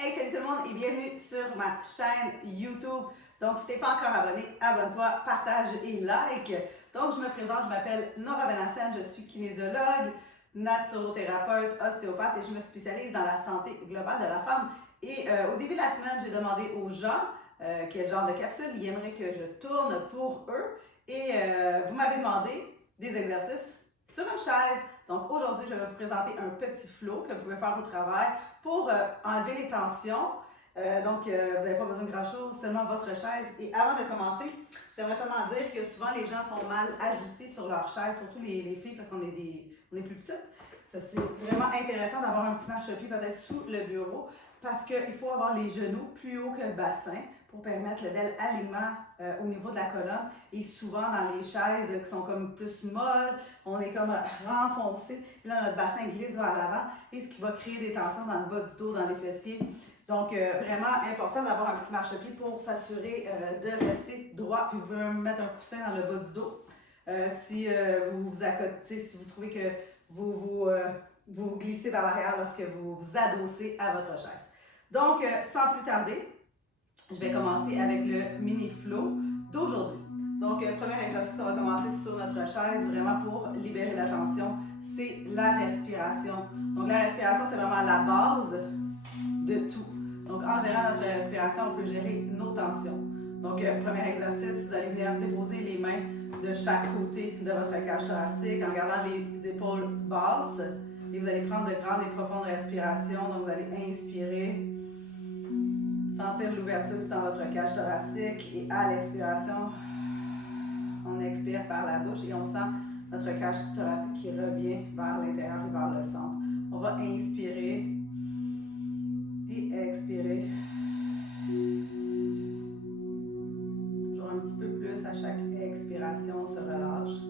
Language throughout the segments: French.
Hey, salut tout le monde et bienvenue sur ma chaîne YouTube. Donc, si tu n'es pas encore abonné, abonne-toi, partage et like. Donc, je me présente, je m'appelle Nora Benassène, je suis kinésiologue, naturothérapeute, ostéopathe et je me spécialise dans la santé globale de la femme. Et au début de la semaine, j'ai demandé aux gens quel genre de capsule ils aimeraient que je tourne pour eux. Et vous m'avez demandé des exercices sur une chaise. Donc, aujourd'hui, je vais vous présenter un petit flow que vous pouvez faire au travail pour enlever les tensions. Vous n'avez pas besoin de grand-chose, seulement votre chaise. Et avant de commencer, j'aimerais seulement dire que souvent les gens sont mal ajustés sur leur chaise, surtout les filles parce qu'on est plus petites. Ça, c'est vraiment intéressant d'avoir un petit marchepied peut-être sous le bureau parce qu'il faut avoir les genoux plus haut que le bassin pour permettre le bel alignement au niveau de la colonne. Et souvent, dans les chaises qui sont comme plus molles, on est comme renfoncé. Puis là, notre bassin glisse vers l'avant et ce qui va créer des tensions dans le bas du dos, dans les fessiers. Donc, vraiment important d'avoir un petit marchepied pour s'assurer de rester droit. Puis, vous pouvez mettre un coussin dans le bas du dos. Si vous vous accotez, si vous trouvez que vous glissez vers l'arrière lorsque vous vous adossez à votre chaise. Donc, sans plus tarder, je vais commencer avec le mini flow d'aujourd'hui. Donc, premier exercice, on va commencer sur notre chaise, vraiment pour libérer la tension, c'est la respiration. Donc, la respiration, c'est vraiment la base de tout. Donc, en gérant notre respiration, on peut gérer nos tensions. Donc, premier exercice, vous allez venir déposer les mains de chaque côté de votre cage thoracique en gardant les épaules basses. Et vous allez prendre de grandes et profondes respirations. Donc, vous allez inspirer. Sentir l'ouverture dans votre cage thoracique et à l'expiration, on expire par la bouche et on sent notre cage thoracique qui revient vers l'intérieur et vers le centre. On va inspirer et expirer. Toujours un petit peu plus à chaque expiration, on se relâche.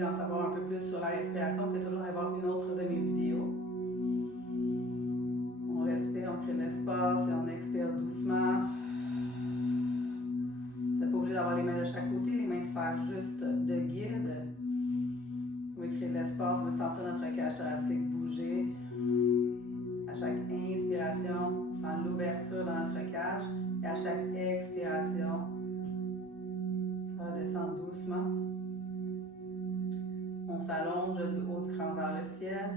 D'en savoir un peu plus sur la respiration, vous pouvez toujours aller voir une autre de mes vidéos. On respire, on crée de l'espace et on expire doucement. Vous n'êtes pas obligé d'avoir les mains de chaque côté, les mains servent juste de guide. Vous pouvez créer de l'espace, vous pouvez sentir notre cage thoracique bouger. À chaque inspiration, on sent l'ouverture dans notre cage et à chaque expiration, ça va descendre doucement. On s'allonge du haut du crâne vers le ciel.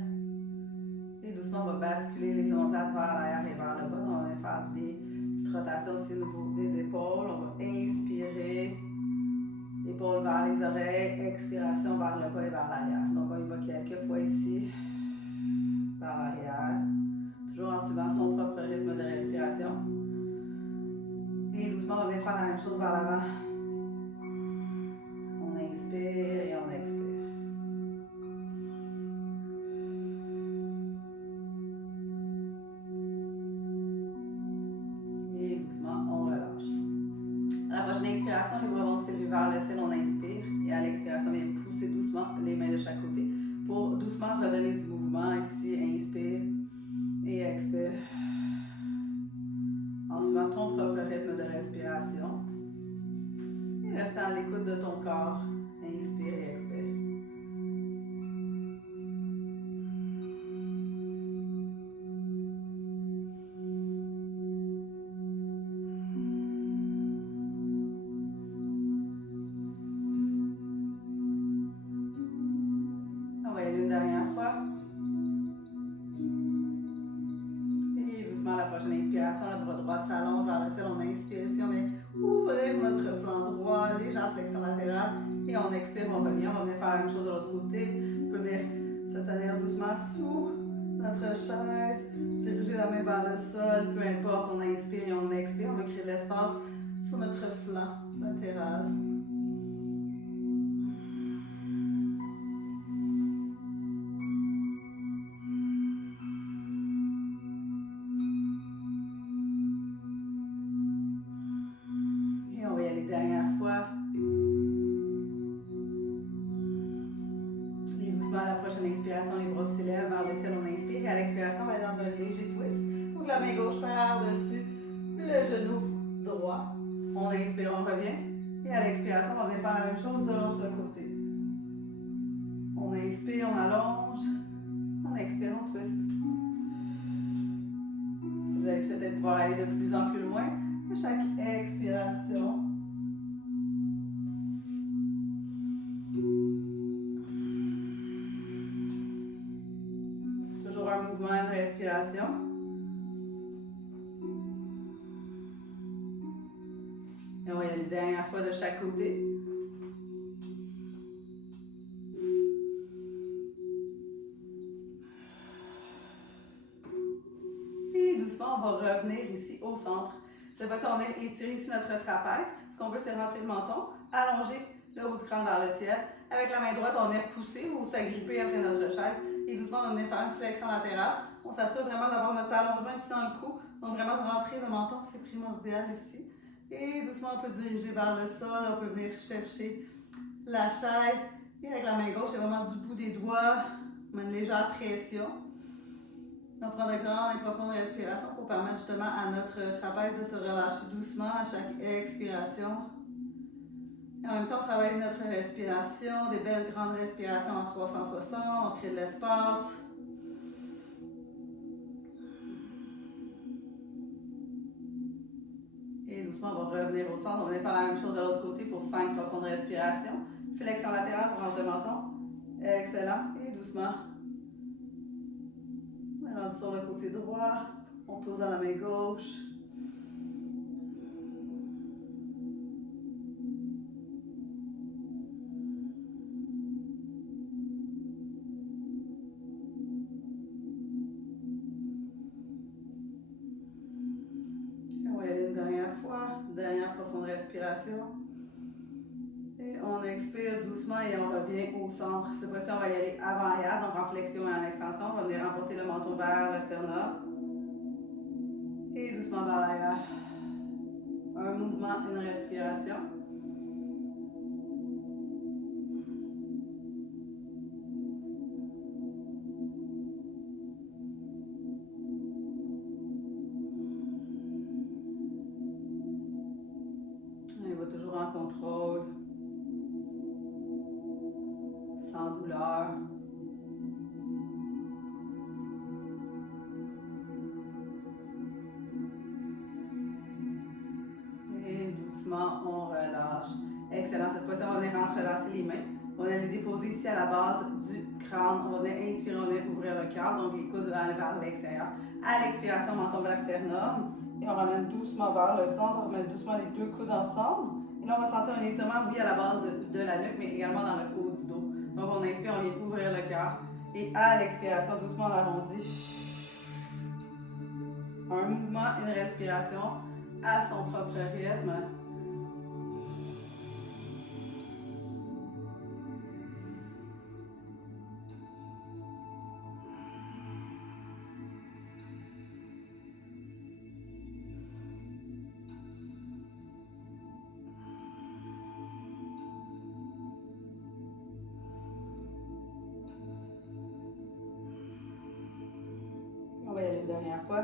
Et doucement, on va basculer les omoplates vers l'arrière et vers le bas. Donc, on va faire des petites rotations aussi au niveau des épaules. On va inspirer, épaules vers les oreilles, expiration vers le bas et vers l'arrière. Donc, on y va quelques fois ici, vers l'arrière. Toujours en suivant son propre rythme de respiration. Et doucement, on va venir faire la même chose vers l'avant. On inspire et on expire. On relâche. À la prochaine expiration, les bras vont s'élever vers le ciel, on inspire. Et à l'expiration, on vient pousser doucement les mains de chaque côté pour doucement redonner du mouvement. Ici, inspire et expire. En suivant ton propre rythme de respiration. Et reste à l'écoute de ton corps. Inspire et expire. Inspiration, le bras droit s'allonge vers le ciel, on inspire ici, on vient ouvrir notre flanc droit, légère flexion latérale et on expire, on revient, on va venir faire la même chose de l'autre côté. On peut venir se tenir doucement sous notre chaise, diriger la main vers le sol, peu importe, on inspire et on expire, on va créer de l'espace sur notre flanc latéral. Dernière fois. Et doucement, à la prochaine expiration, les bras s'élèvent vers le ciel, on inspire. Et à l'expiration, on va aller dans un léger twist. Donc la main gauche par-dessus le genou droit. On inspire, on revient. Et à l'expiration, on va venir faire la même chose de l'autre côté. de plus en plus loin. À chaque expiration. Toujours un mouvement de respiration. Et on va y aller dernière fois de chaque côté. Et doucement, on va revenir ici au centre. Cette fois-ci, on a étiré ici notre trapèze. Ce qu'on veut, c'est rentrer le menton, allonger le haut du crâne vers le ciel. Avec la main droite, on vient pousser ou s'agripper après notre chaise. Et doucement, on va venir faire une flexion latérale. On s'assure vraiment d'avoir notre allongement ici dans le cou. Donc vraiment de rentrer le menton, c'est primordial ici. Et doucement, on peut diriger vers le sol. On peut venir chercher la chaise. Et avec la main gauche, c'est vraiment du bout des doigts. On met une légère pression. On prend de grandes et profondes respirations pour permettre justement à notre trapèze de se relâcher doucement à chaque expiration. Et en même temps, on travaille notre respiration, des belles grandes respirations en 360, on crée de l'espace. Et doucement, on va revenir au centre. On va venir faire la même chose de l'autre côté pour 5 profondes respirations. Flexion latérale pour rentrer le menton. Excellent. Et doucement, on est rendu sur le côté droit. On pose dans la main gauche. Dernière profonde respiration. Et on expire doucement et on revient au centre. Cette fois-ci, on va y aller avant-arrière, donc en flexion et en extension. On va venir emporter le menton vers le sternum. Et doucement vers l'arrière. Un mouvement, une respiration. On va toujours en contrôle. Sans douleur. Et doucement, on relâche. Excellent. Cette fois-ci, on va venir entrelacer les mains. On va les déposer ici à la base du crâne. On va venir inspirer, on va venir ouvrir le cœur. Donc, les coudes vers l'extérieur. À l'expiration, menton vers sternum. Et on ramène doucement vers le centre. On remet doucement les deux coudes ensemble. Et là, on va sentir un étirement, oui, à la base de la nuque, mais également dans le haut du dos. Donc, on inspire, on vient ouvrir le cœur. Et à l'expiration, doucement, on arrondit. Un mouvement, une respiration à son propre rythme. On va y aller une dernière fois.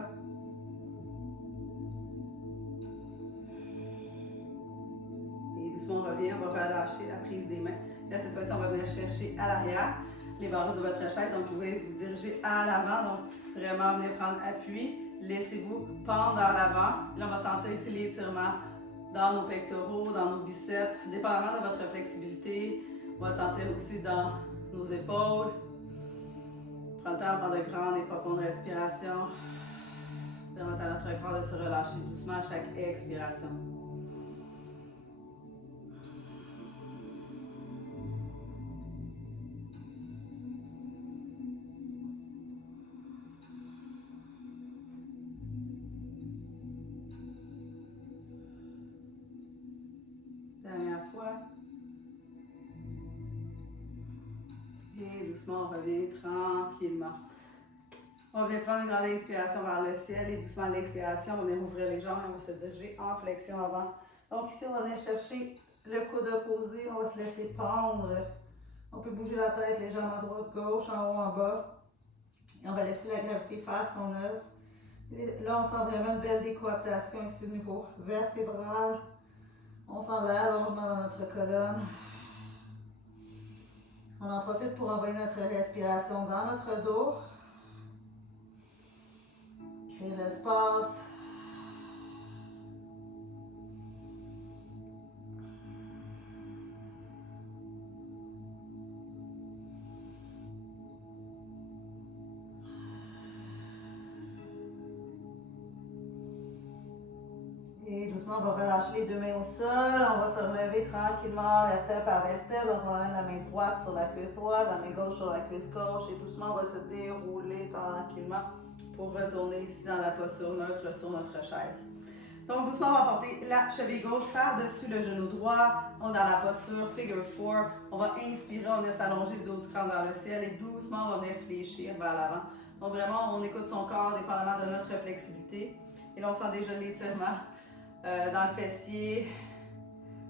Et doucement, on revient, on va relâcher la prise des mains. Là, cette fois-ci, on va venir chercher à l'arrière les barreaux de votre chaise. Donc, vous pouvez vous diriger à l'avant. Donc, vraiment venir prendre appui. Laissez-vous pendre vers l'avant. Là, on va sentir ici l'étirement dans nos pectoraux, dans nos biceps, dépendamment de votre flexibilité. On va sentir aussi dans nos épaules. Prends le temps de prendre de grandes et profondes respirations. Permettre à notre corps de se relâcher doucement à chaque expiration. Dernière fois. Et doucement, on revient tranquillement. On vient prendre une grande inspiration vers le ciel et doucement à l'expiration, on vient ouvrir les jambes et on va se diriger en flexion avant. Donc ici, on va venir chercher le coude opposé, on va se laisser pendre. On peut bouger la tête légèrement à droite, gauche, en haut, en bas. Et on va laisser la gravité faire son œuvre. Et là, on sent vraiment une belle décoaptation ici au niveau vertébral. On sent l'allongement dans notre colonne. On en profite pour envoyer notre respiration dans notre dos. Créer l'espace. Et doucement, on va relâcher les deux mains au sol. On va se relever tranquillement, vertèbre par vertèbre. Donc, on amène la main droite sur la cuisse droite, la main gauche sur la cuisse gauche. Et doucement, on va se dérouler tranquillement pour retourner ici dans la posture neutre sur notre chaise. Donc, doucement, on va porter la cheville gauche par-dessus le genou droit. On est dans la posture Figure 4. On va inspirer, on va s'allonger du haut du crâne vers le ciel. Et doucement, on va venir fléchir vers l'avant. Donc, vraiment, on écoute son corps dépendamment de notre flexibilité. Et là, on sent déjà l'étirement dans le fessier,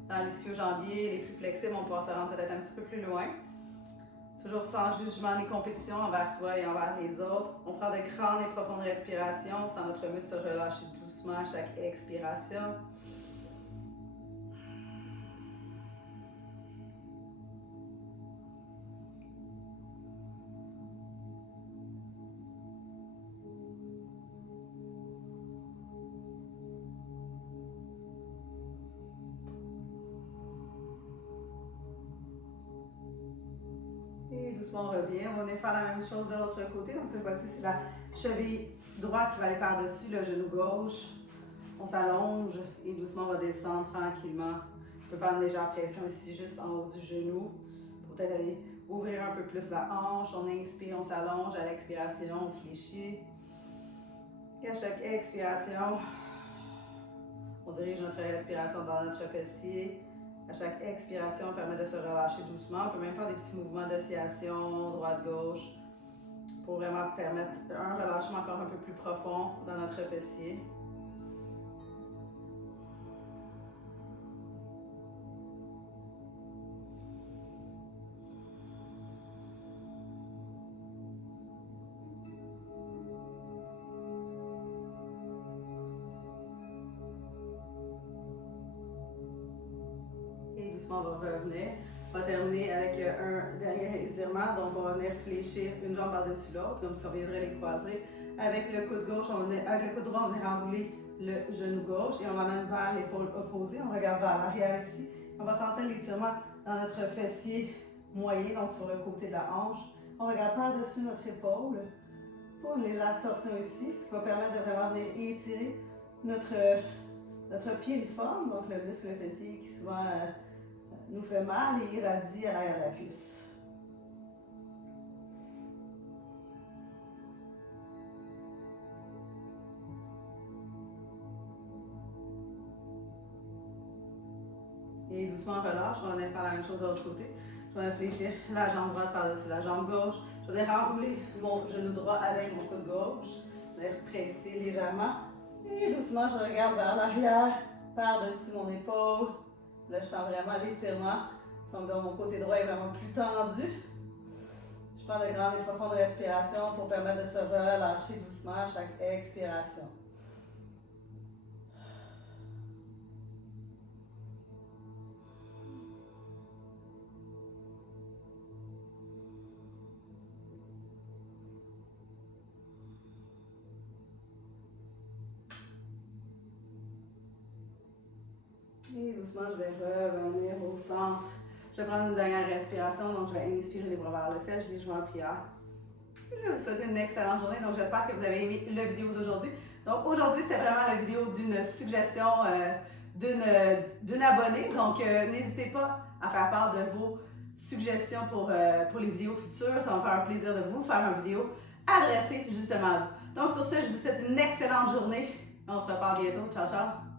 dans l'ischio-jambier. Les plus flexibles, on va pouvoir se rendre peut-être un petit peu plus loin. Toujours sans jugement ni compétition envers soi et envers les autres. On prend de grandes et profondes respirations, sans notre muscle se relâcher doucement à chaque expiration. Et doucement, on revient. On va venir faire la même chose de l'autre côté. Donc, cette fois-ci, c'est la cheville droite qui va aller par-dessus le genou gauche. On s'allonge et doucement, on va descendre tranquillement. On peut faire une légère pression ici, juste en haut du genou. Pour peut-être aller ouvrir un peu plus la hanche. On inspire, on s'allonge. À l'expiration, on fléchit. Et à chaque expiration, on dirige notre respiration dans notre fessier. À chaque expiration, on permet de se relâcher doucement. On peut même faire des petits mouvements d'oscillation, droite-gauche, pour vraiment permettre un relâchement encore un peu plus profond dans notre fessier. On va revenir. On va terminer avec un dernier étirement. Donc, on va venir fléchir une jambe par-dessus l'autre, comme si on viendrait les croiser. Avec le coude gauche, avec le coude droit, on va venir enrouler le genou gauche et on l'amène vers l'épaule opposée. On regarde vers l'arrière ici. On va sentir l'étirement dans notre fessier moyen, donc sur le côté de la hanche. On regarde par-dessus notre épaule pour une légère torsion ici, ce qui va permettre de vraiment venir étirer notre pied uniforme, donc le muscle fessier qui souvent nous fait mal et irradie à l'arrière de la cuisse. Et doucement, on relâche. On va venir faire la même chose de l'autre côté. Je vais réfléchir la jambe droite par-dessus la jambe gauche. Je vais enrouler mon genou droit avec mon coude gauche. Je vais presser légèrement. Et doucement, je regarde vers l'arrière, par-dessus mon épaule. Là, je sens vraiment l'étirement. Donc, mon côté droit est vraiment plus tendu. Je prends de grandes et profondes respirations pour permettre de se relâcher doucement à chaque expiration. Et doucement, je vais revenir au centre. Je vais prendre une dernière respiration, donc je vais inspirer les bras vers le ciel, je les joins en prière. Je vais vous souhaiter une excellente journée, donc j'espère que vous avez aimé la vidéo d'aujourd'hui. Donc aujourd'hui, c'était vraiment la vidéo d'une suggestion d'une abonnée, donc n'hésitez pas à faire part de vos suggestions pour les vidéos futures. Ça va me faire un plaisir de vous faire une vidéo adressée justement à vous. Donc sur ce, je vous souhaite une excellente journée. On se reparle bientôt. Ciao, ciao!